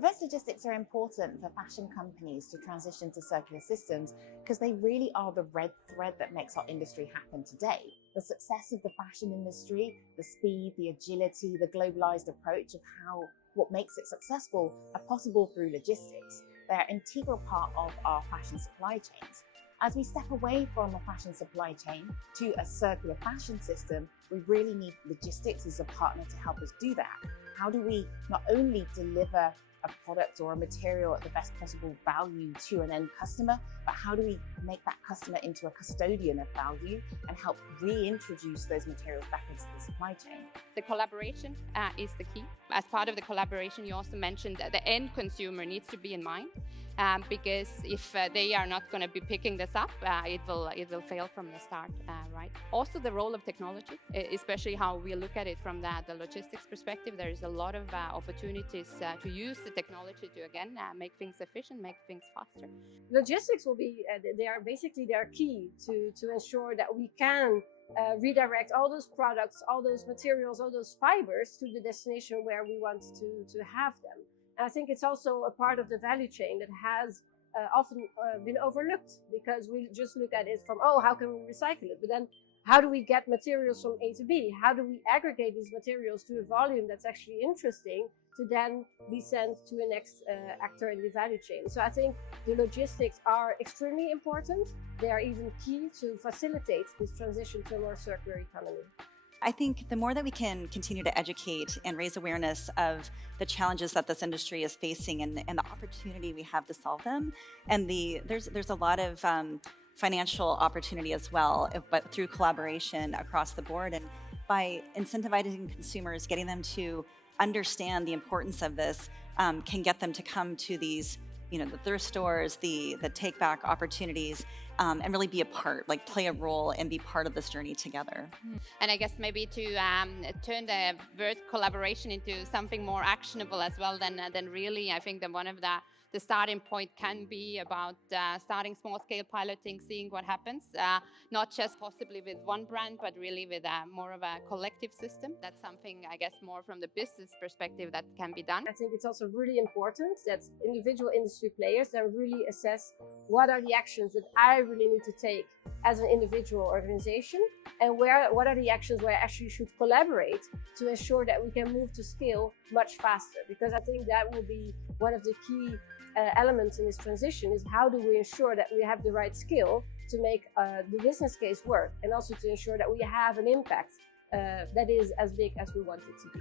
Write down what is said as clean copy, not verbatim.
Reverse logistics are important for fashion companies to transition to circular systems because they really are the red thread that makes our industry happen today. The success of the fashion industry, the speed, the agility, the globalized approach of what makes it successful are possible through logistics. They're an integral part of our fashion supply chains. As we step away from a fashion supply chain to a circular fashion system, we really need logistics as a partner to help us do that. How do we not only deliver a product or a material at the best possible value to an end customer, but how do we make that customer into a custodian of value and help reintroduce those materials back into the supply chain? The collaboration is the key. As part of the collaboration, you also mentioned that the end consumer needs to be in mind, because if they are not going to be picking this up, it will fail from the start, right? Also, the role of technology, especially how we look at it from the logistics perspective, there is a lot of opportunities to use the technology to again make things efficient, make things faster. Logistics will be they are key to ensure that we can redirect all those products, all those materials, all those fibers to the destination where we want to have them. And I think it's also a part of the value chain that has often been overlooked, because we just look at it from, oh, how can we recycle it? But then how do we get materials from A to B? How do we aggregate these materials to a volume that's actually interesting to then be sent to a next actor in the value chain? So I think the logistics are extremely important. They are even key to facilitate this transition to a more circular economy. I think the more that we can continue to educate and raise awareness of the challenges that this industry is facing and the opportunity we have to solve them, and there's a lot of financial opportunity as well, but through collaboration across the board, and by incentivizing consumers, getting them to understand the importance of this, can get them to come to these, the thrift stores, the take back opportunities, and really be a part, play a role and be part of this journey together. And I guess maybe to turn the word collaboration into something more actionable as well, then really, I think that one of the starting point can be about starting small-scale piloting, seeing what happens, not just possibly with one brand, but really with more of a collective system. That's something, I guess, more from the business perspective that can be done. I think it's also really important that individual industry players then really assess what are the actions that I really need to take as an individual organization, and what are the actions where I actually should collaborate to ensure that we can move to scale much faster. Because I think that will be one of the key elements in this transition, is how do we ensure that we have the right skill to make the business case work, and also to ensure that we have an impact that is as big as we want it to be.